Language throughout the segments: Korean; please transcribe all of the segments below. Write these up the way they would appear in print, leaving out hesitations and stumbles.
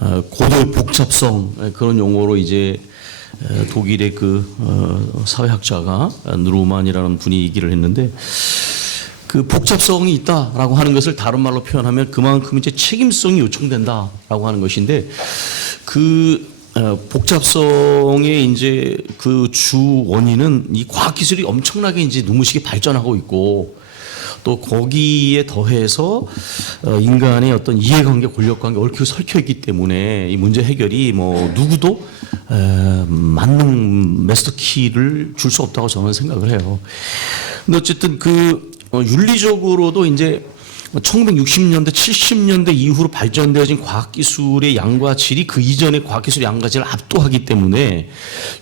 고도의 복잡성 그런 용어로 이제 독일의 그 사회학자가 누르만이라는 분이 얘기를 했는데 그 복잡성이 있다라고 하는 것을 다른 말로 표현하면 그만큼 이제 책임성이 요청된다라고 하는 것인데 그 복잡성의 이제 그 주 원인은 이 과학 기술이 엄청나게 이제 눈부시게 발전하고 있고 또 거기에 더해서 인간의 어떤 이해관계, 권력관계 얽히고 설켜 있기 때문에 이 문제 해결이 뭐 누구도 맞는 마스터키를 줄 수 없다고 저는 생각을 해요. 근데 어쨌든 그 윤리적으로도 이제 1960년대, 70년대 이후로 발전되어진 과학기술의 양과 질이 그 이전의 과학기술의 양과 질을 압도하기 때문에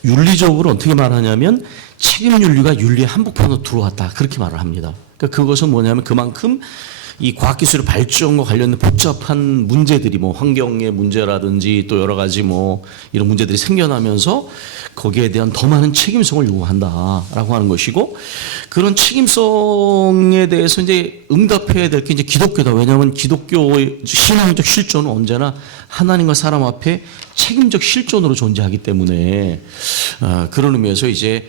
윤리적으로 어떻게 말하냐면 책임윤리가 윤리의 한복판으로 들어왔다. 그렇게 말을 합니다. 그러니까 그것은 뭐냐면 그만큼 이 과학기술의 발전과 관련된 복잡한 문제들이 뭐 환경의 문제라든지 또 여러 가지 뭐 이런 문제들이 생겨나면서 거기에 대한 더 많은 책임성을 요구한다라고 하는 것이고 그런 책임성에 대해서 이제 응답해야 될 게 이제 기독교다. 왜냐하면 기독교의 신앙적 실존은 언제나 하나님과 사람 앞에 책임적 실존으로 존재하기 때문에 그런 의미에서 이제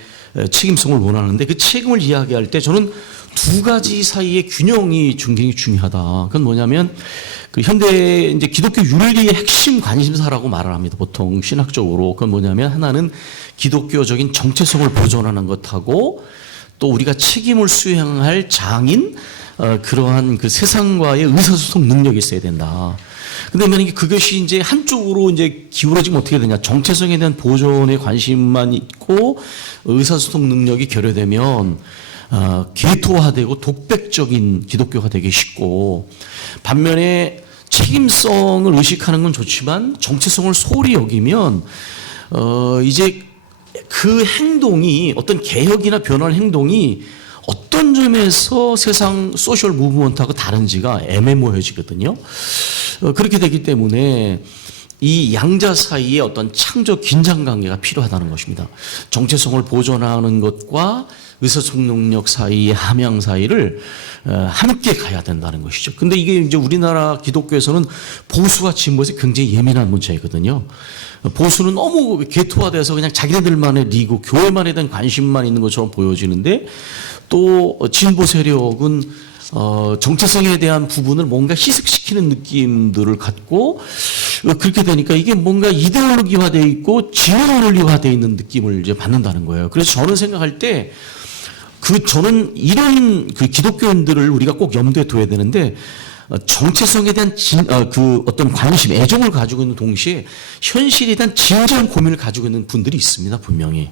책임성을 원하는데 그 책임을 이야기할 때 저는 두 가지 사이의 균형이 굉장히 중요하다. 그건 뭐냐면 그 현대 이제 기독교 윤리의 핵심 관심사라고 말을 합니다. 보통 신학적으로. 그건 뭐냐면 하나는 기독교적인 정체성을 보존하는 것하고 또 우리가 책임을 수행할 장인 그러한 그 세상과의 의사소통 능력이 있어야 된다. 근데 만약에 그것이 이제 한쪽으로 이제 기울어지면 어떻게 되냐. 정체성에 대한 보존에 관심만 있고 의사소통 능력이 결여되면 계토화되고 독백적인 기독교가 되기 쉽고 반면에 책임성을 의식하는 건 좋지만 정체성을 소홀히 여기면 이제 그 행동이 어떤 개혁이나 변화의 행동이 어떤 점에서 세상 소셜 무브먼트하고 다른지가 애매모호해지거든요. 그렇게 되기 때문에 이 양자 사이에 어떤 창조 긴장 관계가 필요하다는 것입니다. 정체성을 보존하는 것과 의사소통 능력 사이의 함양 사이를 함께 가야 된다는 것이죠. 근데 이게 이제 우리나라 기독교에서는 보수와 진보에서 굉장히 예민한 문제거든요. 보수는 너무 계토화돼서 그냥 자기네들만의 리그, 교회만에 대한 관심만 있는 것처럼 보여지는데 또 진보 세력은 정체성에 대한 부분을 뭔가 희석시키는 느낌들을 갖고 그렇게 되니까 이게 뭔가 이데올로기화되어 있고 진영론리화되어 있는 느낌을 이제 받는다는 거예요. 그래서 저는 생각할 때 저는 이런 그 기독교인들을 우리가 꼭 염두에 둬야 되는데 정체성에 대한 그 어떤 관심, 애정을 가지고 있는 동시에 현실에 대한 진지한 고민을 가지고 있는 분들이 있습니다, 분명히.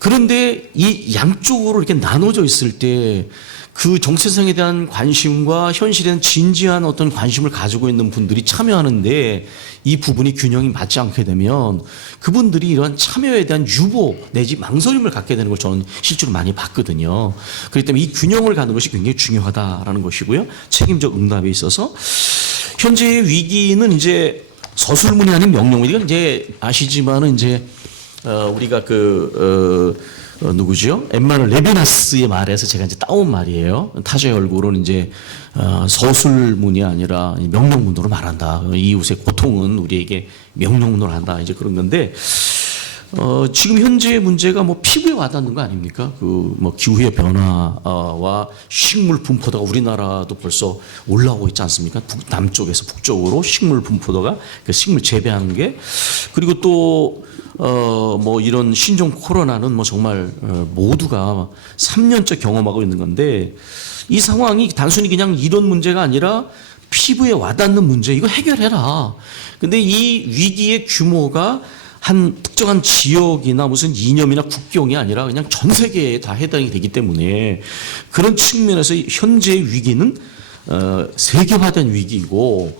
그런데 이 양쪽으로 이렇게 나눠져 있을 때 그 정체성에 대한 관심과 현실에 대한 진지한 어떤 관심을 가지고 있는 분들이 참여하는데 이 부분이 균형이 맞지 않게 되면 그분들이 이러한 참여에 대한 유보 내지 망설임을 갖게 되는 걸 저는 실제로 많이 봤거든요. 그렇기 때문에 이 균형을 갖는 것이 굉장히 중요하다라는 것이고요. 책임적 응답에 있어서 현재의 위기는 이제 서술문이 아닌 명령문. 이건 이제 아시지만은 이제 우리가 누구죠? 엠마누엘 레비나스의 말에서 제가 이제 따온 말이에요. 타자의 얼굴은 이제 서술문이 아니라 명령문으로 말한다. 이웃의 고통은 우리에게 명령문으로 한다. 이제 그런 건데 지금 현재의 문제가 뭐 피부에 와닿는 거 아닙니까? 그 뭐 기후의 변화와 식물 분포도가 우리나라도 벌써 올라오고 있지 않습니까? 남쪽에서 북쪽으로 식물 분포도가 그 식물 재배하는 게 그리고 또 뭐 이런 신종 코로나는 뭐 정말 모두가 3년째 경험하고 있는 건데 이 상황이 단순히 그냥 이런 문제가 아니라 피부에 와닿는 문제 이거 해결해라. 근데 이 위기의 규모가 한 특정한 지역이나 무슨 이념이나 국경이 아니라 그냥 전 세계에 다 해당이 되기 때문에 그런 측면에서 현재의 위기는 세계화된 위기이고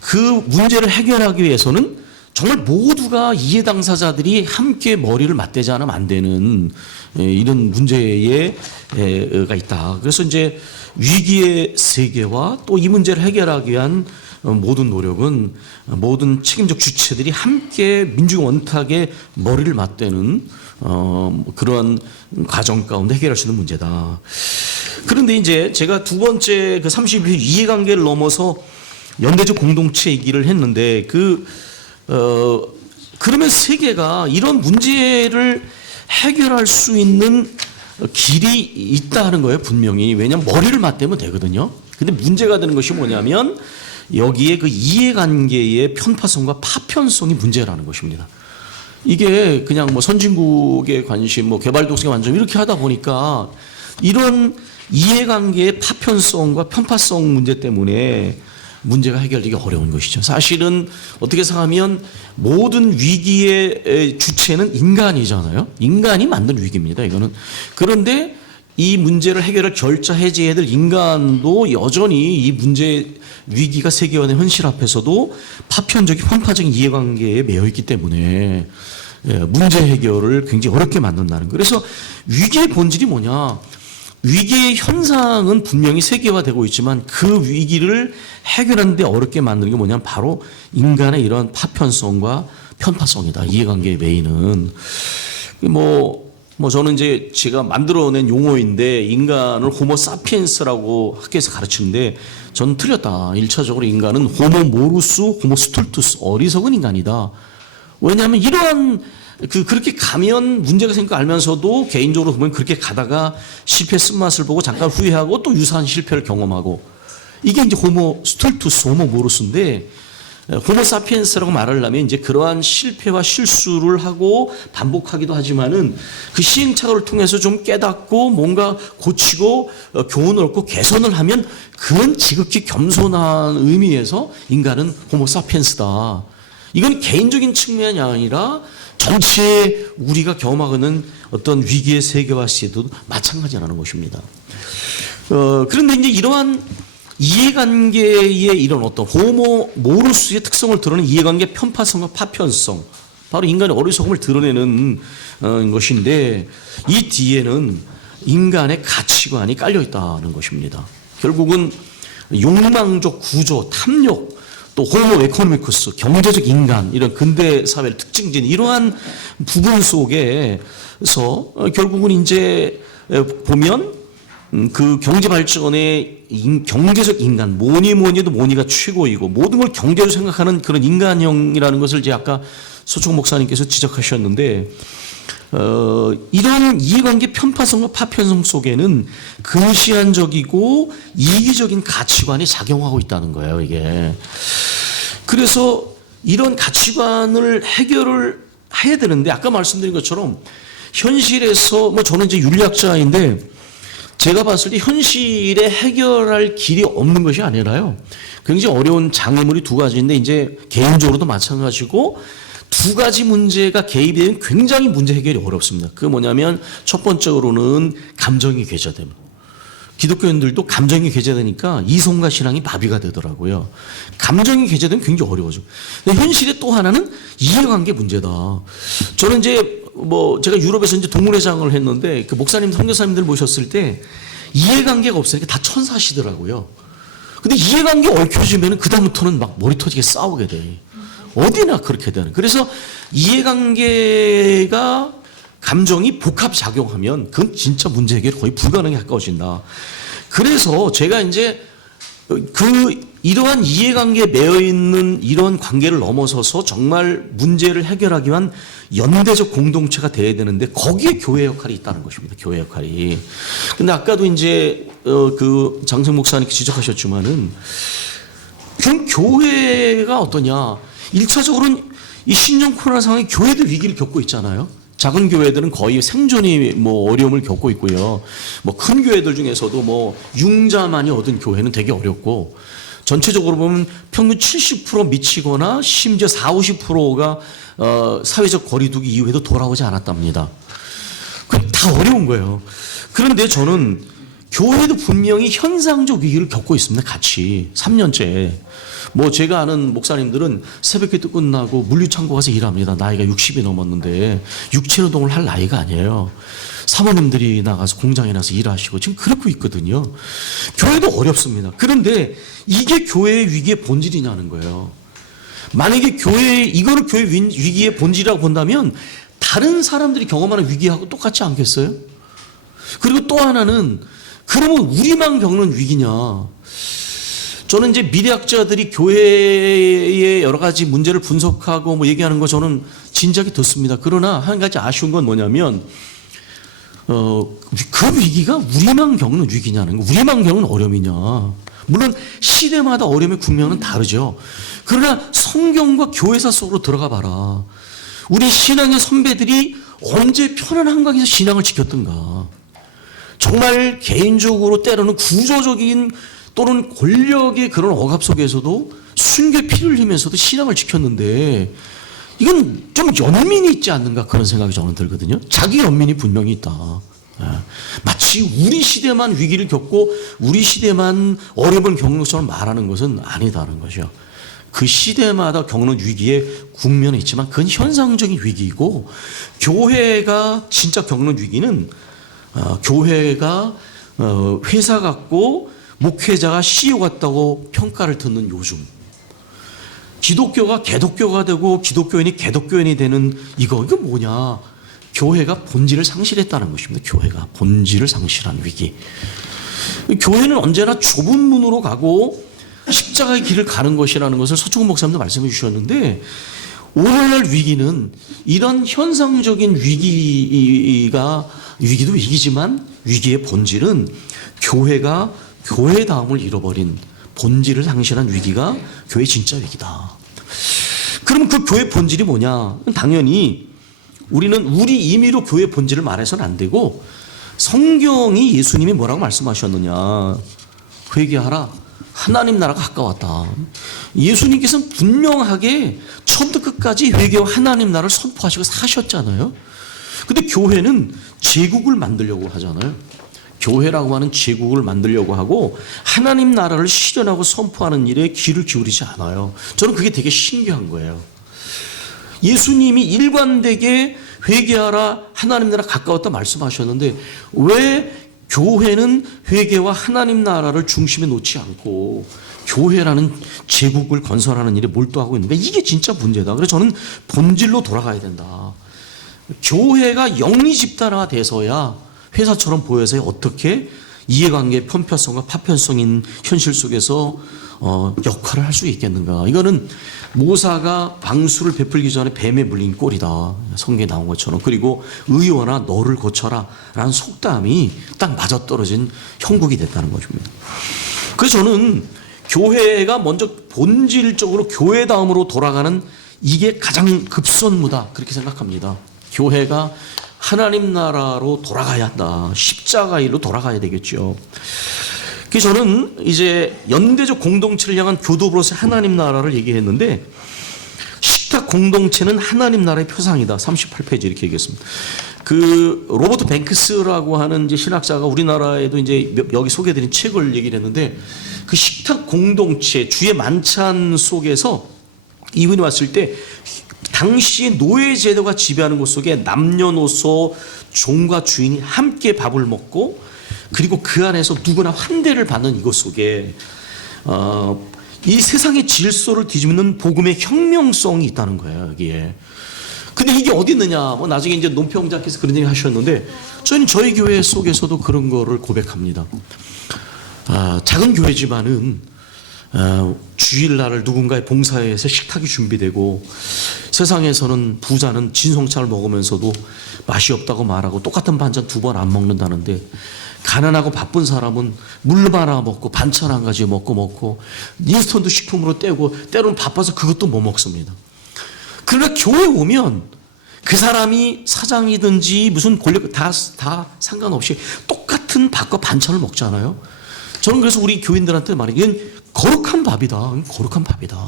그 문제를 해결하기 위해서는 정말 모두가 이해 당사자들이 함께 머리를 맞대지 않으면 안 되는 이런 문제가 있다. 그래서 이제 위기의 세계와 또 이 문제를 해결하기 위한 모든 노력은 모든 책임적 주체들이 함께 민중 원탁에 머리를 맞대는 그러한 과정 가운데 해결할 수 있는 문제다. 그런데 이제 제가 두 번째 그 32회 이해관계를 넘어서 연대적 공동체 얘기를 했는데 그 그러면 세계가 이런 문제를 해결할 수 있는 길이 있다는 거예요, 분명히. 왜냐하면 머리를 맞대면 되거든요. 근데 문제가 되는 것이 뭐냐면 여기에 그 이해관계의 편파성과 파편성이 문제라는 것입니다. 이게 그냥 뭐 선진국의 관심, 뭐 개발도상의 관점 이렇게 하다 보니까 이런 이해관계의 파편성과 편파성 문제 때문에 문제가 해결되기 어려운 것이죠. 사실은 어떻게 생각하면 모든 위기의 주체는 인간이잖아요. 인간이 만든 위기입니다, 이거는. 그런데 이 문제를 해결할 결자 해제해야 될 인간도 여전히 이 문제 위기가 세계화된 현실 앞에서도 파편적인 편파적인 이해관계에 매여 있기 때문에 문제 해결을 굉장히 어렵게 만든다는 거예요. 그래서 위기의 본질이 뭐냐? 위기의 현상은 분명히 세계화되고 있지만 그 위기를 해결하는 데 어렵게 만드는 게 뭐냐면 바로 인간의 이런 파편성과 편파성이다. 이해관계의 메인은. 저는 이제 제가 만들어낸 용어인데 인간을 호모 사피엔스라고 학교에서 가르치는데 저는 틀렸다. 1차적으로 인간은 호모 모루스, 호모 스툴투스, 어리석은 인간이다. 왜냐하면 이러한 그렇게 가면 문제가 생겨 알면서도 개인적으로 보면 그렇게 가다가 실패 쓴맛을 보고 잠깐 후회하고 또 유사한 실패를 경험하고 이게 이제 호모 스툴투스, 호모 모루스인데 호모 사피엔스라고 말하려면 이제 그러한 실패와 실수를 하고 반복하기도 하지만은 그 시행착오를 통해서 좀 깨닫고 뭔가 고치고 교훈을 얻고 개선을 하면 그건 지극히 겸손한 의미에서 인간은 호모 사피엔스다. 이건 개인적인 측면이 아니라 전체 우리가 경험하는 어떤 위기의 세계화 시에도 마찬가지라는 것입니다. 그런데 이제 이러한 이해관계의 이런 어떤 호모 모루스의 특성을 드러내는 이해관계 편파성과 파편성, 바로 인간의 어리석음을 드러내는 것인데 이 뒤에는 인간의 가치관이 깔려 있다는 것입니다. 결국은 욕망적 구조, 탐욕, 또 호모 에코노미쿠스, 경제적 인간, 이런 근대 사회를 특징진 이러한 부분 속에서 결국은 이제 보면 그 경제 발전의 경제적 인간, 뭐니 해도 뭐니가 최고이고 모든 걸 경제로 생각하는 그런 인간형이라는 것을 이제 아까 소총 목사님께서 지적하셨는데 이런 이해관계 편파성과 파편성 속에는 근시안적이고 이기적인 가치관이 작용하고 있다는 거예요, 이게. 그래서 이런 가치관을 해결을 해야 되는데 아까 말씀드린 것처럼 현실에서 저는 이제 윤리학자인데 제가 봤을 때 현실에 해결할 길이 없는 것이 아니라요. 굉장히 어려운 장애물이 두 가지인데 이제 개인적으로도 마찬가지고 두 가지 문제가 개입이 되면 굉장히 문제 해결이 어렵습니다. 그게 뭐냐면 첫 번째로는 감정이 괴자됨. 기독교인들도 감정이 괴자되니까 이성과 신앙이 마비가 되더라고요. 감정이 괴자되면 굉장히 어려워져. 근데 현실에 또 하나는 이해관계 문제다. 저는 이제 제가 유럽에서 이제 동문회장을 했는데 그 목사님, 선교사님들 모셨을 때 이해관계가 없으니까 다 천사시더라고요. 근데 이해관계 얽혀지면 그다음부터는 막 머리 터지게 싸우게 돼. 어디나 그렇게 되는. 그래서 이해관계가 감정이 복합작용하면 그건 진짜 문제 해결이 거의 불가능에 가까워진다. 그래서 제가 이제 이러한 이해관계에 매여있는 이런 관계를 넘어서서 정말 문제를 해결하기 위한 연대적 공동체가 돼야 되는데 거기에 교회 역할이 있다는 것입니다. 교회 역할이. 근데 아까도 이제 그 장성 목사님께 지적하셨지만은 그럼 교회가 어떠냐. 1차적으로는 이 신종 코로나 상황에 교회도 위기를 겪고 있잖아요. 작은 교회들은 거의 생존이 어려움을 겪고 있고요. 큰 교회들 중에서도 융자만이 얻은 교회는 되게 어렵고 전체적으로 보면 평균 70% 미치거나 심지어 40~50%가 사회적 거리두기 이후에도 돌아오지 않았답니다. 다 어려운 거예요. 그런데 저는 교회도 분명히 현상적 위기를 겪고 있습니다. 같이 3년째. 제가 아는 목사님들은 새벽기도 끝나고 물류창고 가서 일합니다. 나이가 60이 넘었는데 육체노동을 할 나이가 아니에요. 사모님들이 나가서 공장에 나서 일하시고 지금 그렇고 있거든요. 교회도 어렵습니다. 그런데 이게 교회의 위기의 본질이냐는 거예요. 만약에 이거를 교회 위기의 본질이라고 본다면 다른 사람들이 경험하는 위기하고 똑같지 않겠어요? 그리고 또 하나는 그러면 우리만 겪는 위기냐? 저는 이제 미래학자들이 교회의 여러 가지 문제를 분석하고 뭐 얘기하는 거 저는 진작에 듣습니다. 그러나 한 가지 아쉬운 건 뭐냐면 그 위기가 우리만 겪는 위기냐는 거. 우리만 겪는 어려움이냐. 물론 시대마다 어려움의 국면은 다르죠. 그러나 성경과 교회사 속으로 들어가 봐라. 우리 신앙의 선배들이 언제 편한 한강에서 신앙을 지켰던가. 정말 개인적으로 때로는 구조적인 또는 권력의 그런 억압 속에서도 순교의 피를 흘리면서도 신앙을 지켰는데 이건 좀 연민이 있지 않는가 그런 생각이 저는 들거든요. 자기 연민이 분명히 있다. 마치 우리 시대만 위기를 겪고 우리 시대만 어려움을 겪는 것처럼 말하는 것은 아니다는 거죠. 그 시대마다 겪는 위기에 국면에 있지만 그건 현상적인 위기이고 교회가 진짜 겪는 위기는 교회가 회사 같고 목회자가 CEO 같다고 평가를 듣는 요즘 기독교가 개독교가 되고 기독교인이 개독교인이 되는 이거 뭐냐. 교회가 본질을 상실했다는 것입니다. 교회가 본질을 상실한 위기. 교회는 언제나 좁은 문으로 가고 십자가의 길을 가는 것이라는 것을 서충훈 목사님도 말씀해 주셨는데 오늘날 위기는 이런 현상적인 위기도 위기지만 위기의 본질은 교회가 교회다움을 잃어버린 본질을 상실한 위기가 교회 진짜 위기다. 그럼 그 교회 본질이 뭐냐? 당연히 우리는 우리 임의로 교회 본질을 말해서는 안 되고 성경이 예수님이 뭐라고 말씀하셨느냐. 회개하라. 하나님 나라가 가까웠다. 예수님께서는 분명하게 처음부터 끝까지 회개와 하나님 나라를 선포하시고 사셨잖아요. 근데 교회는 제국을 만들려고 하잖아요. 교회라고 하는 제국을 만들려고 하고 하나님 나라를 실현하고 선포하는 일에 귀를 기울이지 않아요. 저는 그게 되게 신기한 거예요. 예수님이 일관되게 회개하라 하나님 나라 가까웠다 말씀하셨는데 왜 교회는 회개와 하나님 나라를 중심에 놓지 않고 교회라는 제국을 건설하는 일에 몰두하고 있는가? 이게 진짜 문제다. 그래서 저는 본질로 돌아가야 된다. 교회가 영리 집단화가 돼서야 회사처럼 보여서 어떻게 이해관계의 편파성과 파편성인 현실 속에서 역할을 할 수 있겠는가. 이거는 모사가 방수를 베풀기 전에 뱀에 물린 꼴이다. 성경에 나온 것처럼. 그리고 의원아 너를 고쳐라 라는 속담이 딱 맞아떨어진 형국이 됐다는 것입니다. 그래서 저는 교회가 먼저 본질적으로 교회다움으로 돌아가는 이게 가장 급선무다 그렇게 생각합니다. 교회가 하나님 나라로 돌아가야 한다. 십자가 일로 돌아가야 되겠죠. 그래서 저는 이제 연대적 공동체를 향한 교도로서의 하나님 나라를 얘기했는데 식탁 공동체는 하나님 나라의 표상이다. 38페이지 이렇게 얘기했습니다. 그 로버트 뱅크스라고 하는 이제 신학자가 우리나라에도 이제 여기 소개해드린 책을 얘기를 했는데 그 식탁 공동체 주의 만찬 속에서 이분이 왔을 때 당시의 노예 제도가 지배하는 곳 속에 남녀노소 종과 주인이 함께 밥을 먹고 그리고 그 안에서 누구나 환대를 받는 이것 속에 이 세상의 질서를 뒤집는 복음의 혁명성이 있다는 거예요. 여기에. 근데 이게 어디 있느냐? 뭐 나중에 이제 논평자께서 그런 얘기 하셨는데 저희는 저희 교회 속에서도 그런 거를 고백합니다. 작은 교회지만은 주일날을 누군가의 봉사회에서 식탁이 준비되고 세상에서는 부자는 진성차를 먹으면서도 맛이 없다고 말하고 똑같은 반찬 2번 안 먹는다는데 가난하고 바쁜 사람은 물만 하나 먹고 반찬 한 가지 먹고 인스턴트 식품으로 때우고 때로는 바빠서 그것도 못 먹습니다. 그러나 교회 오면 그 사람이 사장이든지 무슨 권력 다 상관없이 똑같은 밥과 반찬을 먹잖아요. 저는 그래서 우리 교인들한테 말해요. 이건 거룩한 밥이다. 거룩한 밥이다.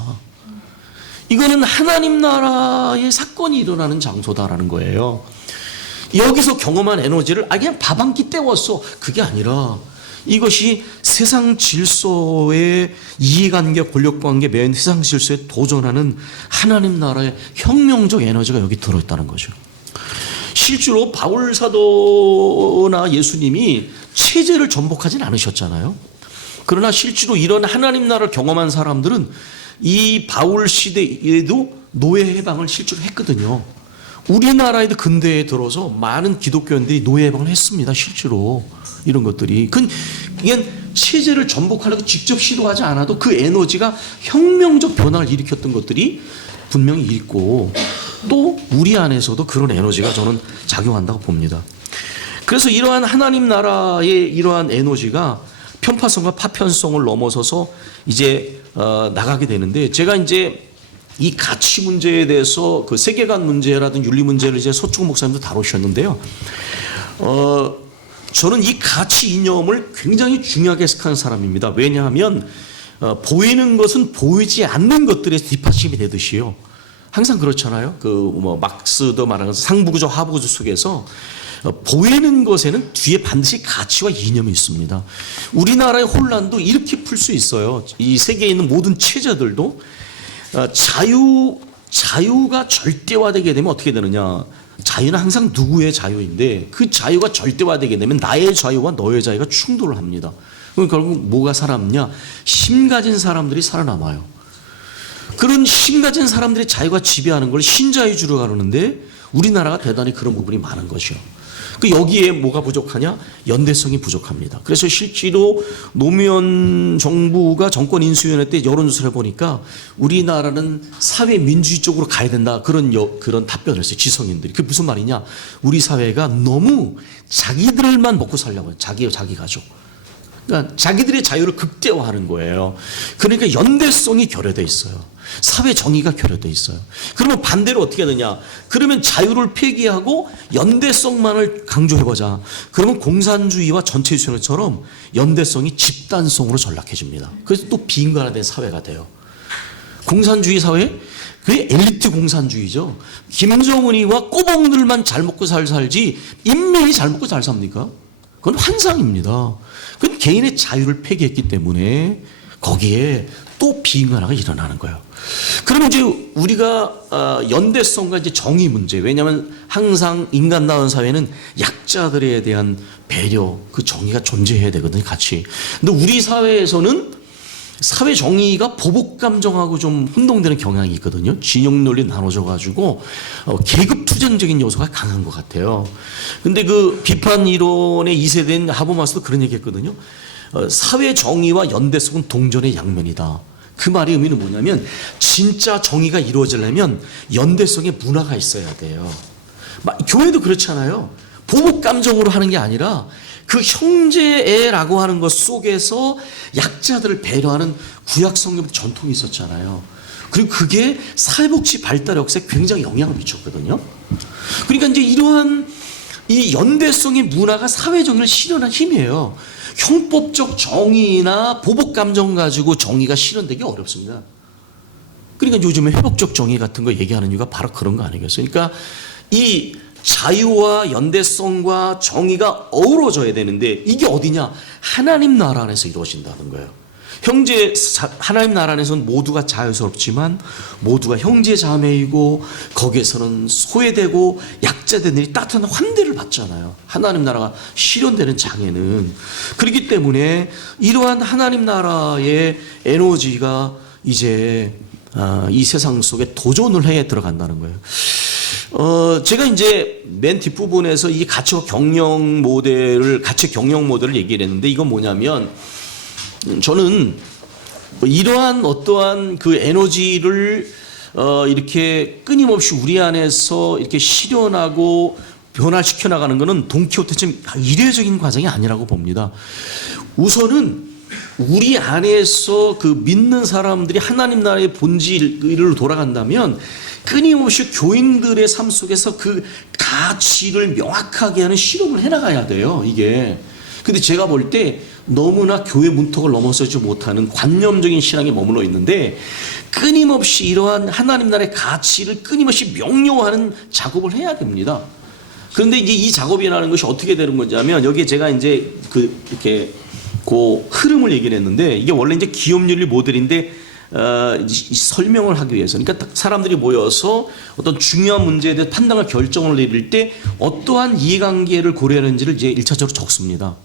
이거는 하나님 나라의 사건이 일어나는 장소다라는 거예요. 여기서 경험한 에너지를 그냥 밥 한 끼 때웠어. 그게 아니라 이것이 세상 질서의 이해관계, 권력관계, 맨 세상 질서에 도전하는 하나님 나라의 혁명적 에너지가 여기 들어있다는 거죠. 실제로 바울 사도나 예수님이 체제를 전복하진 않으셨잖아요. 그러나 실제로 이런 하나님 나라를 경험한 사람들은 이 바울 시대에도 노예 해방을 실제로 했거든요. 우리나라에도 근대에 들어서 많은 기독교인들이 노예 해방을 했습니다. 실제로 이런 것들이. 이게 체제를 전복하려고 직접 시도하지 않아도 그 에너지가 혁명적 변화를 일으켰던 것들이 분명히 있고, 또 우리 안에서도 그런 에너지가 저는 작용한다고 봅니다. 그래서 이러한 하나님 나라의 이러한 에너지가 편파성과 파편성을 넘어서서 이제 나가게 되는데, 제가 이제 이 가치 문제에 대해서 그 세계관 문제라든 윤리 문제를 이제 서충 목사님도 다루셨는데요. 저는 이 가치 이념을 굉장히 중요하게 해석하는 사람입니다. 왜냐하면 보이는 것은 보이지 않는 것들에서 뒷받침이 되듯이요. 항상 그렇잖아요. 그 뭐 막스도 말하는 상부구조 하부구조 속에서 보이는 것에는 뒤에 반드시 가치와 이념이 있습니다. 우리나라의 혼란도 이렇게 풀 수 있어요. 이 세계에 있는 모든 체제들도 자유가 절대화되게 되면 어떻게 되느냐? 자유는 항상 누구의 자유인데, 그 자유가 절대화되게 되면 나의 자유와 너의 자유가 충돌을 합니다. 그럼 결국 뭐가 살아남냐? 힘 가진 사람들이 살아남아요. 그런 힘 가진 사람들의 자유가 지배하는 걸 신자유주의로 가르는데, 우리나라가 대단히 그런 부분이 많은 것이요. 그 여기에 뭐가 부족하냐? 연대성이 부족합니다. 그래서 실제로 노무현 정부가 정권 인수위원회 때 여론조사를 해보니까 우리나라는 사회 민주주의 쪽으로 가야 된다, 그런 답변을 했어요. 지성인들이. 그게 무슨 말이냐? 우리 사회가 너무 자기들만 먹고 살려고 해요. 자기 가족. 그러니까 자기들의 자유를 극대화하는 거예요. 그러니까 연대성이 결여돼 있어요. 사회 정의가 결여돼 있어요. 그러면 반대로 어떻게 되냐? 그러면 자유를 폐기하고 연대성만을 강조해보자. 그러면 공산주의와 전체주의처럼 연대성이 집단성으로 전락해집니다. 그래서 또 비인간화된 사회가 돼요. 공산주의 사회? 그게 엘리트 공산주의죠. 김정은이와 꼬봉들만 잘 먹고 살지 인민이 잘 먹고 잘 삽니까? 그건 환상입니다. 그건 개인의 자유를 폐기했기 때문에 거기에 또 비인간화가 일어나는 거예요. 그러면 이제 우리가 연대성과 이제 정의 문제, 왜냐하면 항상 인간다운 사회는 약자들에 대한 배려, 그 정의가 존재해야 되거든요, 같이. 근데 우리 사회에서는 사회 정의가 보복 감정하고 좀 혼동되는 경향이 있거든요. 진영 논리 나눠져 가지고 계급 투쟁적인 요소가 강한 것 같아요. 근데 그 비판 이론의 2세대인 하버마스도 그런 얘기했거든요. 사회 정의와 연대성은 동전의 양면이다. 그 말의 의미는 뭐냐면 진짜 정의가 이루어지려면 연대성의 문화가 있어야 돼요. 교회도 그렇잖아요. 보복 감정으로 하는 게 아니라 그 형제애라고 하는 것 속에서 약자들을 배려하는 구약 성경 전통이 있었잖아요. 그리고 그게 사회복지 발달 역사에 굉장히 영향을 미쳤거든요. 그러니까 이제 이러한 이 연대성의 문화가 사회 정의를 실현한 힘이에요. 형법적 정의나 보복 감정 가지고 정의가 실현되기 어렵습니다. 그러니까 요즘에 회복적 정의 같은 거 얘기하는 이유가 바로 그런 거 아니겠어요? 그러니까 이 자유와 연대성과 정의가 어우러져야 되는데 이게 어디냐? 하나님 나라 안에서 이루어진다는 거예요. 하나님 나라 안에서는 모두가 자유스럽지만 모두가 형제 자매이고 거기에서는 소외되고 약자들이 따뜻한 환대를 받잖아요. 하나님 나라가 실현되는 장에는. 그렇기 때문에 이러한 하나님 나라의 에너지가 이제 이 세상 속에 도전을 해 들어간다는 거예요. 제가 이제 맨 뒷부분에서 이 가치 경영 모델을 얘기를 했는데, 이건 뭐냐면 저는 이러한 어떠한 그 에너지를 이렇게 끊임없이 우리 안에서 이렇게 실현하고 변화시켜 나가는 것은 돈키호테처럼 이례적인 과정이 아니라고 봅니다. 우선은 우리 안에서 그 믿는 사람들이 하나님 나라의 본질로 돌아간다면 끊임없이 교인들의 삶 속에서 그 가치를 명확하게 하는 실험을 해나가야 돼요, 이게. 근데 제가 볼 때 너무나 교회 문턱을 넘어서지 못하는 관념적인 신앙에 머물러 있는데, 끊임없이 이러한 하나님 나라의 가치를 끊임없이 명료하는 작업을 해야 됩니다. 그런데 이제 이 작업이라는 것이 어떻게 되는 거냐면, 여기에 제가 이제 이렇게 그 흐름을 얘기를 했는데, 이게 원래 이제 기업윤리 모델인데, 설명을 하기 위해서, 그러니까 사람들이 모여서 어떤 중요한 문제에 대해 판단을 결정을 내릴 때 어떠한 이해관계를 고려하는지를 이제 1차적으로 적습니다.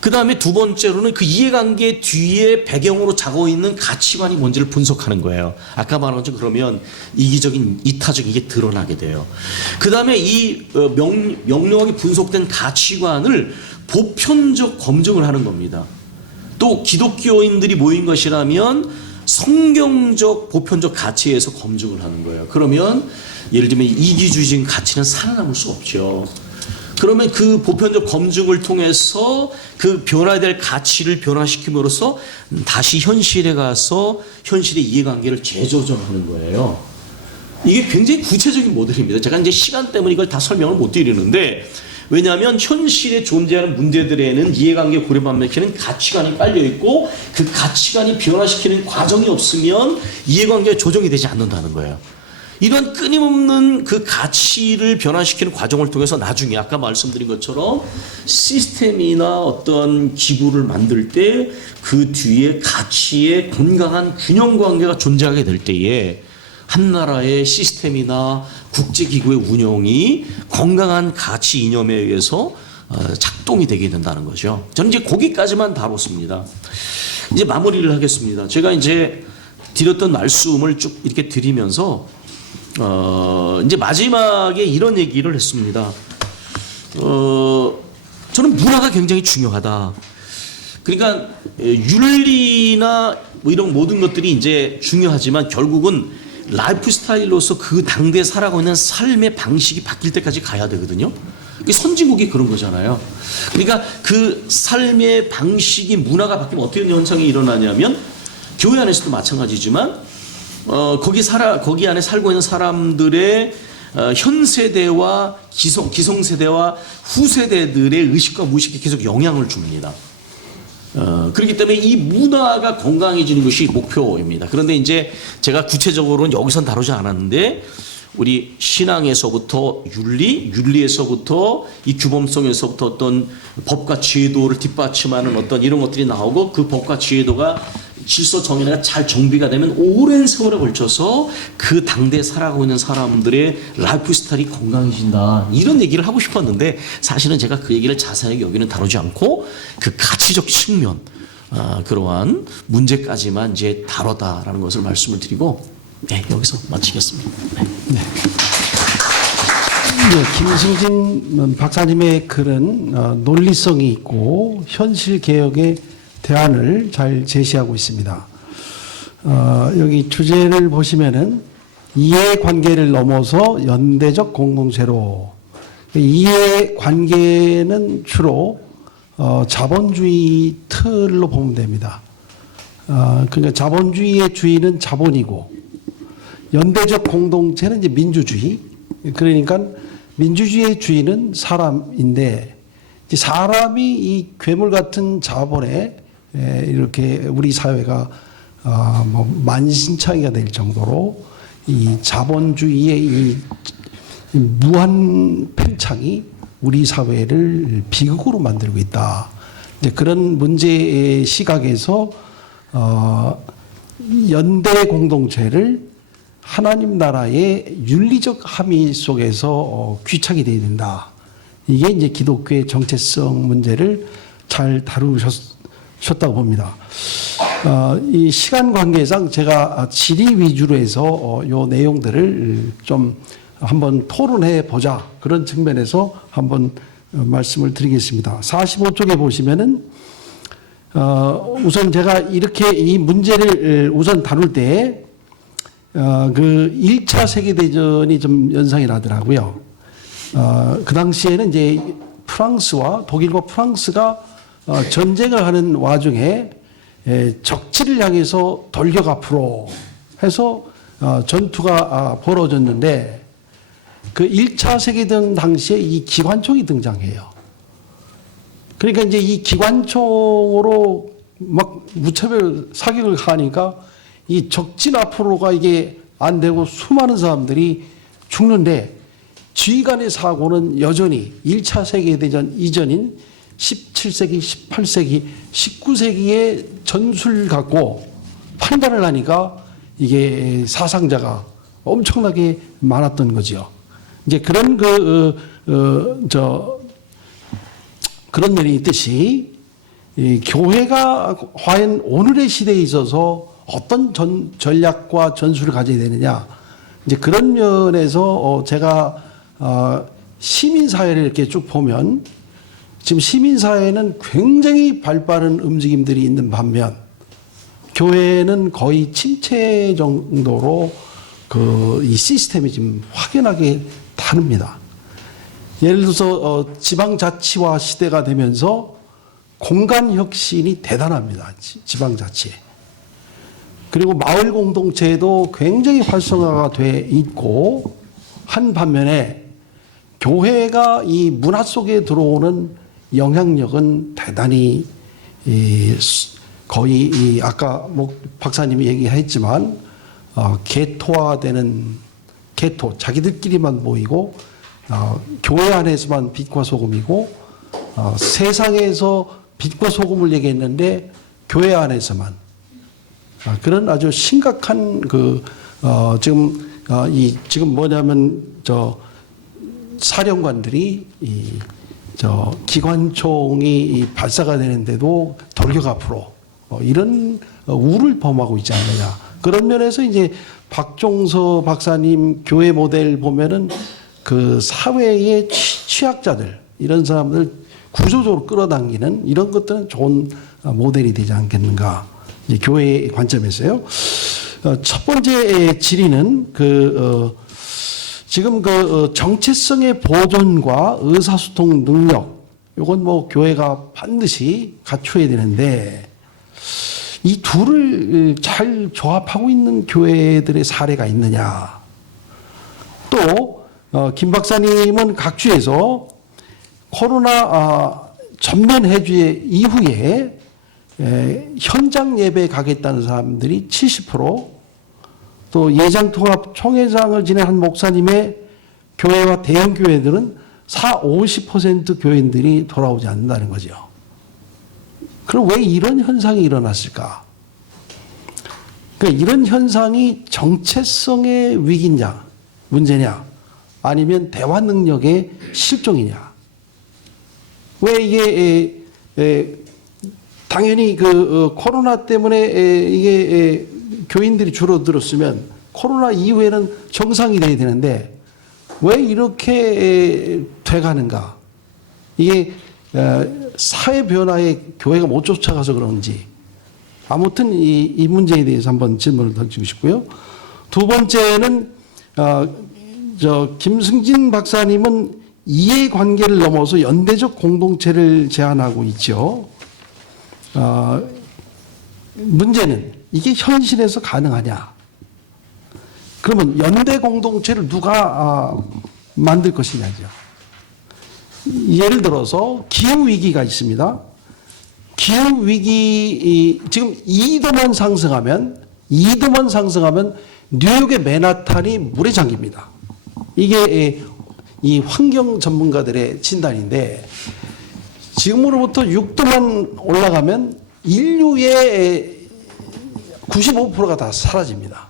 그 다음에 두 번째로는 그 이해관계 뒤에 배경으로 자고 있는 가치관이 뭔지를 분석하는 거예요. 아까 말한 것처럼 그러면 이기적인, 이타적인 이게 드러나게 돼요. 그 다음에 이 명료하게 분석된 가치관을 보편적 검증을 하는 겁니다. 또 기독교인들이 모인 것이라면 성경적 보편적 가치에서 검증을 하는 거예요. 그러면 예를 들면 이기주의적인 가치는 살아남을 수 없죠. 그러면 그 보편적 검증을 통해서 그 변화될 가치를 변화시킴으로써 다시 현실에 가서 현실의 이해관계를 재조정하는 거예요. 이게 굉장히 구체적인 모델입니다. 제가 이제 시간 때문에 이걸 다 설명을 못 드리는데, 왜냐하면 현실에 존재하는 문제들에는 이해관계 고려반맥히는 가치관이 깔려 있고, 그 가치관이 변화시키는 과정이 없으면 이해관계가 조정이 되지 않는다는 거예요. 이런 끊임없는 그 가치를 변화시키는 과정을 통해서 나중에 아까 말씀드린 것처럼 시스템이나 어떤 기구를 만들 때 그 뒤에 가치의 건강한 균형 관계가 존재하게 될 때에 한 나라의 시스템이나 국제기구의 운영이 건강한 가치 이념에 의해서 작동이 되게 된다는 거죠. 저는 이제 거기까지만 다뤘습니다. 이제 마무리를 하겠습니다. 제가 이제 드렸던 말씀을 쭉 이렇게 드리면서 이제 마지막에 이런 얘기를 했습니다. 저는 문화가 굉장히 중요하다. 그러니까 윤리나 뭐 이런 모든 것들이 이제 중요하지만 결국은 라이프 스타일로서 그 당대에 살아가고 있는 삶의 방식이 바뀔 때까지 가야 되거든요. 선진국이 그런 거잖아요. 그러니까 그 삶의 방식이 문화가 바뀌면 어떤 현상이 일어나냐면 교회 안에서도 마찬가지지만 거기 안에 살고 있는 사람들의 현 세대와 기성 세대와 후 세대들의 의식과 무의식에 계속 영향을 줍니다. 그렇기 때문에 이 문화가 건강해지는 것이 목표입니다. 그런데 이제 제가 구체적으로는 여기선 다루지 않았는데 우리 신앙에서부터 윤리에서부터 이 규범성에서부터 어떤 법과 제도를 뒷받침하는 어떤 이런 것들이 나오고 그 법과 제도가 질서 정연화가 잘 정비가 되면 오랜 세월에 걸쳐서 그 당대에 살아가고 있는 사람들의 라이프 스타일이 건강해진다. 이런 얘기를 하고 싶었는데 사실은 제가 그 얘기를 자세하게 여기는 다루지 않고 그 가치적 측면, 그러한 문제까지만 이제 다뤘다라는 것을 말씀을 드리고 네, 여기서 마치겠습니다. 네. 네. 네, 김승진 박사님의 글은 논리성이 있고 현실 개혁의 대안을 잘 제시하고 있습니다. 여기 주제를 보시면은 이해관계를 넘어서 연대적 공동체로, 이해관계는 주로 자본주의 틀로 보면 됩니다. 그러니까 자본주의의 주의는 자본이고 연대적 공동체는 이제 민주주의. 그러니까 민주주의의 주의는 사람인데 사람이 이 괴물 같은 자본에 이렇게 우리 사회가 뭐 만신창이가 될 정도로 이 자본주의의 이 무한 팽창이 우리 사회를 비극으로 만들고 있다. 이제 그런 문제의 시각에서 연대 공동체를 하나님 나라의 윤리적 함의 속에서 귀착이 되어야 된다. 이게 이제 기독교의 정체성 문제를 잘 다루셨다고 봅니다. 이 시간 관계상 제가 지리 위주로 해서 요 내용들을 좀 한번 토론해 보자. 그런 측면에서 한번 말씀을 드리겠습니다. 45쪽에 보시면은 우선 제가 이렇게 이 문제를 우선 다룰 때 그 1차 세계대전이 좀 연상이 나더라고요. 그 당시에는 이제 프랑스와 독일과 프랑스가 전쟁을 하는 와중에 적지를 향해서 돌격 앞으로 해서 전투가 벌어졌는데 그 1차 세계대전 당시에 이 기관총이 등장해요. 그러니까 이제 이 기관총으로 막 무차별 사격을 하니까 이 적진 앞으로가 이게 안 되고 수많은 사람들이 죽는데 지휘관의 사고는 여전히 1차 세계대전 이전인 17세기, 18세기, 19세기의 전술 갖고 판단을 하니까 이게 사상자가 엄청나게 많았던 거죠. 이제 그런 그런 면이 있듯이 이 교회가 과연 오늘의 시대에 있어서 어떤 전략과 전술을 가져야 되느냐. 이제 그런 면에서 제가 시민사회를 이렇게 쭉 보면 지금 시민사회는 굉장히 발빠른 움직임들이 있는 반면 교회는 거의 침체 정도로 이 시스템이 지금 확연하게 다릅니다. 예를 들어서 지방자치화 시대가 되면서 공간 혁신이 대단합니다. 지방자치에. 그리고 마을 공동체도 굉장히 활성화가 돼 있고 한 반면에 교회가 이 문화 속에 들어오는 영향력은 대단히 거의 아까 박사님이 얘기했지만 개토화되는 개토 자기들끼리만 모이고 교회 안에서만 빛과 소금이고 세상에서 빛과 소금을 얘기했는데 교회 안에서만 그런 아주 심각한 지금 뭐냐면 사령관들이 기관총이 발사가 되는데도 돌격 앞으로 이런 우를 범하고 있지 않느냐. 그런 면에서 이제 박종서 박사님 교회 모델 보면은 그 사회의 취약자들 이런 사람들 구조적으로 끌어당기는 이런 것들은 좋은 모델이 되지 않겠는가. 이제 교회의 관점에서요. 첫 번째 질의는 지금 정체성의 보존과 의사소통 능력, 이건 교회가 반드시 갖춰야 되는데, 이 둘을 잘 조합하고 있는 교회들의 사례가 있느냐. 또, 김 박사님은 각주에서 코로나 전면 해제 이후에 현장 예배에 가겠다는 사람들이 70%, 또 예장통합 총회장을 지낸 한 목사님의 교회와 대형 교회들은 50% 교인들이 돌아오지 않는다는 거죠. 그럼 왜 이런 현상이 일어났을까? 그러니까 이런 현상이 정체성의 위기냐, 문제냐, 아니면 대화 능력의 실종이냐. 왜 이게 당연히 코로나 때문에 이게 교인들이 줄어들었으면 코로나 이후에는 정상이 돼야 되는데 왜 이렇게 돼가는가? 이게 사회 변화에 교회가 못 쫓아가서 그런지 아무튼 이 문제에 대해서 한번 질문을 던지고 싶고요. 두 번째는 김승진 박사님은 이해관계를 넘어서 연대적 공동체를 제안하고 있죠. 문제는 이게 현실에서 가능하냐? 그러면 연대 공동체를 누가 만들 것이냐죠. 예를 들어서 기후 위기가 있습니다. 기후 위기 지금 2도만 상승하면 뉴욕의 맨하탄이 물에 잠깁니다. 이게 이 환경 전문가들의 진단인데 지금으로부터 6도만 올라가면 인류의 95%가 다 사라집니다.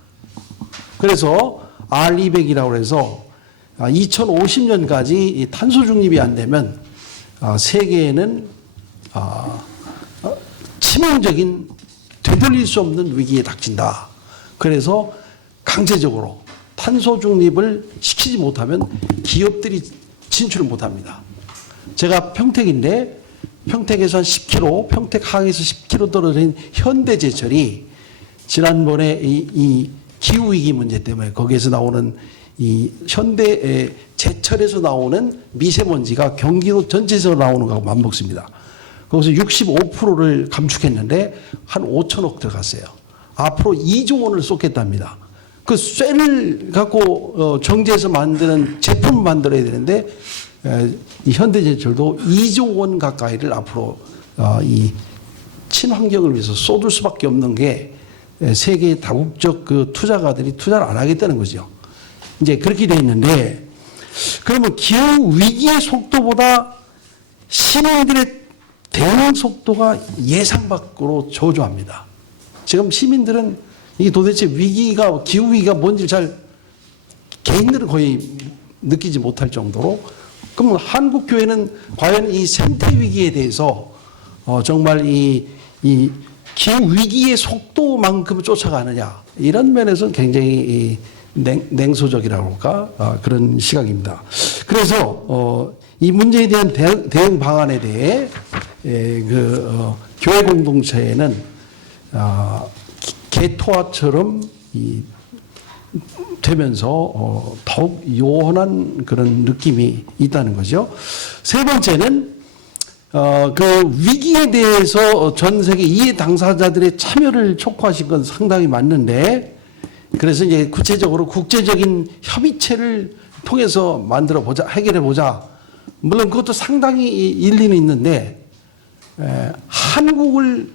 그래서 R200이라고 해서 2050년까지 탄소 중립이 안 되면 세계에는 치명적인 되돌릴 수 없는 위기에 닥친다. 그래서 강제적으로 탄소 중립을 시키지 못하면 기업들이 진출을 못합니다. 제가 평택인데 평택에서 한 10km, 평택 항에서 10km 떨어진 현대제철이 지난번에 이 기후위기 문제 때문에 거기에서 나오는 이 현대 제철에서 나오는 미세먼지가 경기도 전체에서 나오는 거하고 맞먹습니다. 거기서 65%를 감축했는데 한 5천억 들어갔어요. 앞으로 2조 원을 쏟겠답니다. 그 쇠를 갖고 정제해서 만드는 제품을 만들어야 되는데 이 현대제철도 2조 원 가까이를 앞으로 이 친환경을 위해서 쏟을 수밖에 없는 게 세계의 다국적 투자가들이 투자를 안 하겠다는 거죠. 이제 그렇게 돼 있는데 그러면 기후 위기의 속도보다 시민들의 대응 속도가 예상 밖으로 저조합니다. 지금 시민들은 이게 도대체 위기가 기후 위기가 뭔지 잘 개인들은 거의 느끼지 못할 정도로 그럼 한국 교회는 과연 이 생태 위기에 대해서 정말 이 기후 위기의 속도만큼 쫓아가느냐 이런 면에서는 굉장히 냉소적이라고 할까 그런 시각입니다. 그래서 이 문제에 대한 대응 방안에 대해 교회 공동체에는 개토화처럼 되면서 더욱 요원한 그런 느낌이 있다는 거죠. 세 번째는 그 위기에 대해서 전 세계 이해 당사자들의 참여를 촉구하신 건 상당히 맞는데, 그래서 이제 구체적으로 국제적인 협의체를 통해서 만들어 보자, 해결해 보자. 물론 그것도 상당히 일리는 있는데, 한국을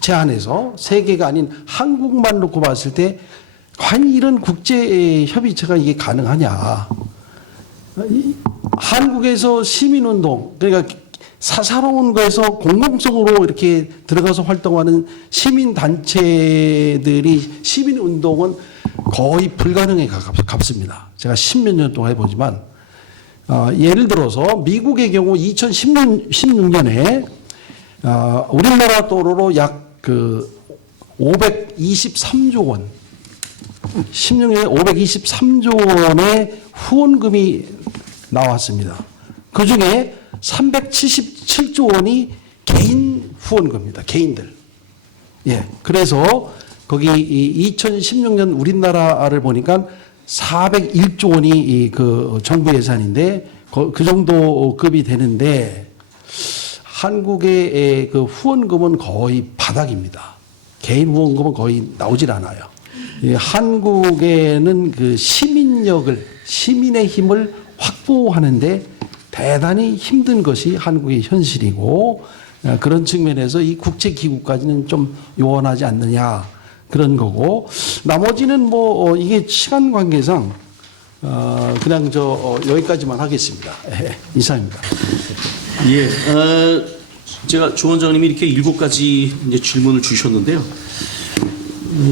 제한해서 세계가 아닌 한국만 놓고 봤을 때 과연 이런 국제 협의체가 이게 가능하냐? 한국에서 시민운동, 그러니까 사사로운 거에서 공공성으로 이렇게 들어가서 활동하는 시민단체들이 시민운동은 거의 불가능에 가깝습니다. 제가 10몇 년 동안 해보지만, 예를 들어서 미국의 경우 2016년에 우리나라 돈으로 약 523조 원, 16년에 523조 원의 후원금이 나왔습니다. 그 중에 377조 원이 개인 후원금입니다. 개인들. 예. 그래서 거기 2016년 우리나라를 보니까 401조 원이 그 정부 예산인데 그 정도 급이 되는데, 한국의 그 후원금은 거의 바닥입니다. 개인 후원금은 거의 나오질 않아요. 한국에는 그 시민의 힘을 확보하는데 대단히 힘든 것이 한국의 현실이고, 그런 측면에서 이 국제기구까지는 좀 요원하지 않느냐, 그런 거고, 나머지는 뭐 이게 시간 관계상 그냥 여기까지만 하겠습니다. 이상입니다. 예, 제가 조 원장님이 이렇게 7가지 이제 질문을 주셨는데요.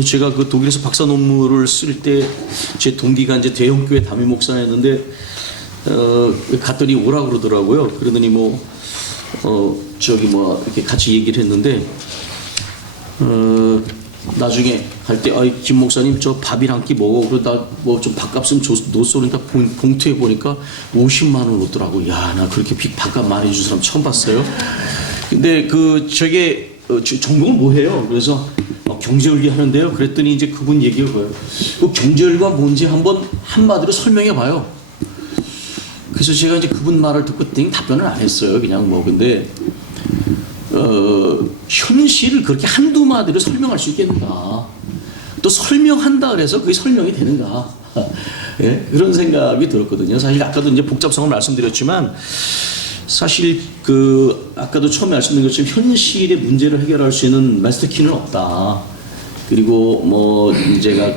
제가 그 독일에서 박사 논문을 쓸 때 제 동기가 이제 대형교회 담임 목사였는데, 갔더니 오라 그러더라고요. 그러더니 이렇게 같이 얘기를 했는데, 나중에 갈 때, 김 목사님 저 밥이랑 한 끼 먹어. 그러다 뭐 좀 밥값은 놓소. 그러니까 봉투에 보니까 50만 원 넣더라고. 야, 나 그렇게 밥값 많이 준 사람 처음 봤어요. 근데 저게 전공을 뭐 해요? 그래서 경제윤리 하는데요. 그랬더니 이제 그분 얘기가 뭐예요? 그 경제윤리가 뭔지 한마디로 설명해 봐요. 그래서 제가 이제 그분 말을 듣고 답변을 안 했어요. 그냥 근데 현실을 그렇게 한두 마디로 설명할 수 있겠는가? 또 설명한다 그래서 그게 설명이 되는가? 예? 그런 생각이 들었거든요. 사실 아까도 이제 복잡성을 말씀드렸지만, 사실 아까도 처음에 말씀드린 것처럼 현실의 문제를 해결할 수 있는 마스터 키는 없다. 그리고 제가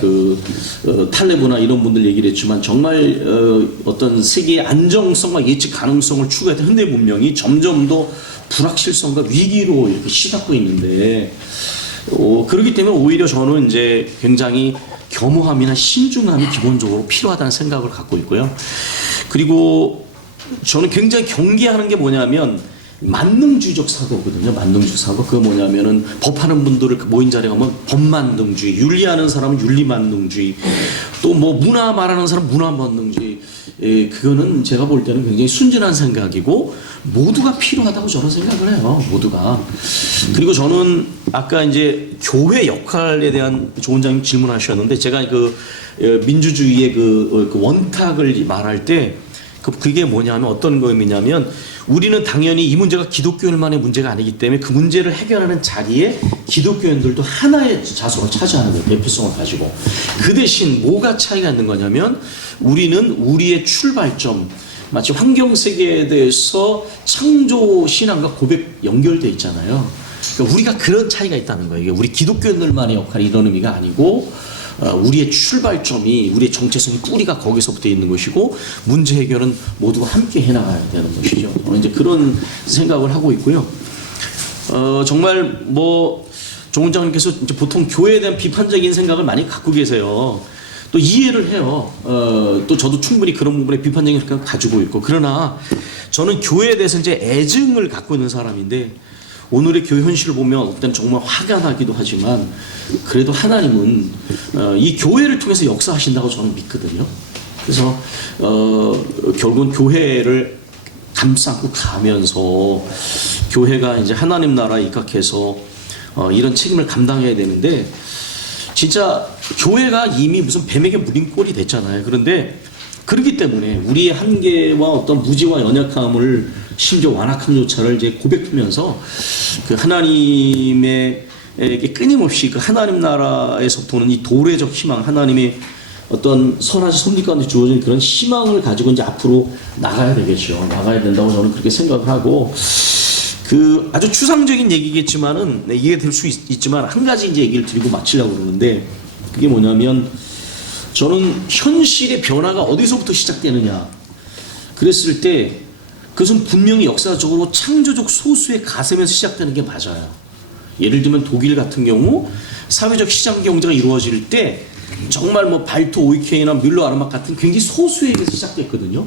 탈레브나 이런 분들 얘기를 했지만, 정말 어떤 세계의 안정성과 예측 가능성을 추구했던 현대 문명이 점점 더 불확실성과 위기로 이렇게 시닫고 있는데, 그렇기 때문에 오히려 저는 이제 굉장히 겸허함이나 신중함이 기본적으로 필요하다는 생각을 갖고 있고요. 그리고 저는 굉장히 경계하는 게 뭐냐면 만능주의적 사고거든요. 만능주의 사고. 그거 뭐냐면은 법하는 분들을 모인 자리에 가면 법만능주의, 윤리하는 사람은 윤리만능주의, 또 문화 말하는 사람 문화만능주의. 그거는 제가 볼 때는 굉장히 순진한 생각이고 모두가 필요하다고 저는 생각을 해요. 모두가. 그리고 저는 아까 이제 교회 역할에 대한 조 원장님 질문하셨는데, 제가 민주주의의 원탁을 말할 때 그게 뭐냐면 어떤 의미냐면, 우리는 당연히 이 문제가 기독교인만의 문제가 아니기 때문에 그 문제를 해결하는 자리에 기독교인들도 하나의 자석을 차지하는 거예요. 대표성을 가지고. 그 대신 뭐가 차이가 있는 거냐면, 우리는 우리의 출발점, 마치 환경세계에 대해서 창조 신앙과 고백 연결돼 있잖아요. 그러니까 우리가 그런 차이가 있다는 거예요. 이게 우리 기독교인들만의 역할이 이런 의미가 아니고, 우리의 출발점이, 우리의 정체성이 뿌리가 거기서부터 있는 것이고, 문제 해결은 모두가 함께 해나가야 되는 것이죠. 저는 이제 그런 생각을 하고 있고요. 정말 조 원장님께서 이제 보통 교회에 대한 비판적인 생각을 많이 갖고 계세요. 또 이해를 해요. 또 저도 충분히 그런 부분에 비판적인 생각을 가지고 있고, 그러나 저는 교회에 대해서 이제 애증을 갖고 있는 사람인데, 오늘의 교회 현실을 보면 어떤 때는 정말 화가 나기도 하지만, 그래도 하나님은 이 교회를 통해서 역사하신다고 저는 믿거든요. 그래서 결국은 교회를 담쌓고 가면서 교회가 이제 하나님 나라에 입각해서 이런 책임을 감당해야 되는데 진짜 교회가 이미 무슨 뱀에게 물린 꼴이 됐잖아요. 그런데 그렇기 때문에 우리의 한계와 어떤 무지와 연약함을 심지어 완악함조차를 이제 고백하면서 그 하나님에게 끊임없이 그 하나님 나라에서 도는 이 도래적 희망, 하나님의 어떤 선하신 섭리 가운데 주어진 그런 희망을 가지고 이제 앞으로 나가야 되겠죠. 나가야 된다고 저는 그렇게 생각을 하고, 그 아주 추상적인 얘기겠지만은 이해될 수 있지만 한 가지 이제 얘기를 드리고 마치려고 그러는데, 그게 뭐냐면 저는 현실의 변화가 어디서부터 시작되느냐 그랬을 때 그것은 분명히 역사적으로 창조적 소수의 가셈에서 시작되는 게 맞아요. 예를 들면 독일 같은 경우 사회적 시장 경제가 이루어질 때 정말 뭐 발트 오이케이나 뮬러 아르막 같은 굉장히 소수에게서 시작됐거든요.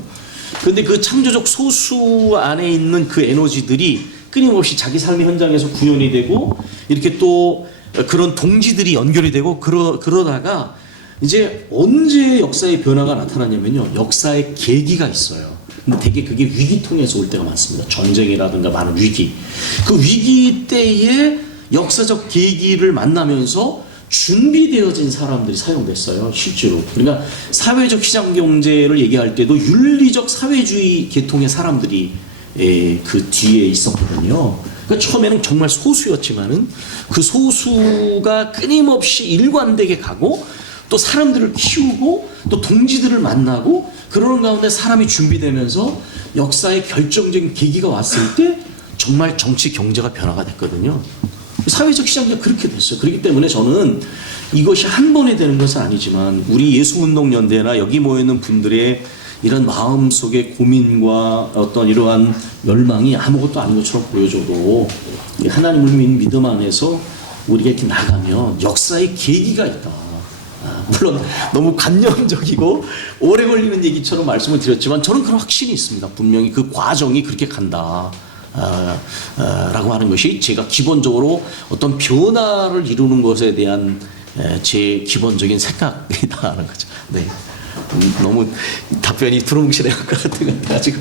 그런데 그 창조적 소수 안에 있는 그 에너지들이 끊임없이 자기 삶의 현장에서 구현이 되고 이렇게 또 그런 동지들이 연결이 되고 그러다가 이제 언제 역사의 변화가 나타나냐면요, 역사의 계기가 있어요. 근데 되게 그게 위기통에서 올 때가 많습니다. 전쟁이라든가 많은 위기. 그 위기 때에 역사적 계기를 만나면서 준비되어진 사람들이 사용됐어요, 실제로. 그러니까 사회적 시장 경제를 얘기할 때도 윤리적 사회주의 계통의 사람들이 그 뒤에 있었거든요. 그러니까 처음에는 정말 소수였지만은 그 소수가 끊임없이 일관되게 가고 또 사람들을 키우고 또 동지들을 만나고 그러는 가운데 사람이 준비되면서 역사의 결정적인 계기가 왔을 때 정말 정치 경제가 변화가 됐거든요. 사회적 시장이 그렇게 됐어요. 그렇기 때문에 저는 이것이 한 번에 되는 것은 아니지만 우리 예수운동연대나 여기 모여있는 분들의 이런 마음속의 고민과 어떤 이러한 열망이 아무것도 아닌 것처럼 보여줘도 하나님을 믿는 믿음 안에서 우리가 이렇게 나가면 역사의 계기가 있다. 물론 너무 관념적이고 오래 걸리는 얘기처럼 말씀을 드렸지만 저는 그런 확신이 있습니다. 분명히 그 과정이 그렇게 간다. 라고 하는 것이 제가 기본적으로 어떤 변화를 이루는 것에 대한 제 기본적인 생각이다라는 거죠. 네. 너무 답변이 두루뭉실해할 것 같은 것 같아가지고.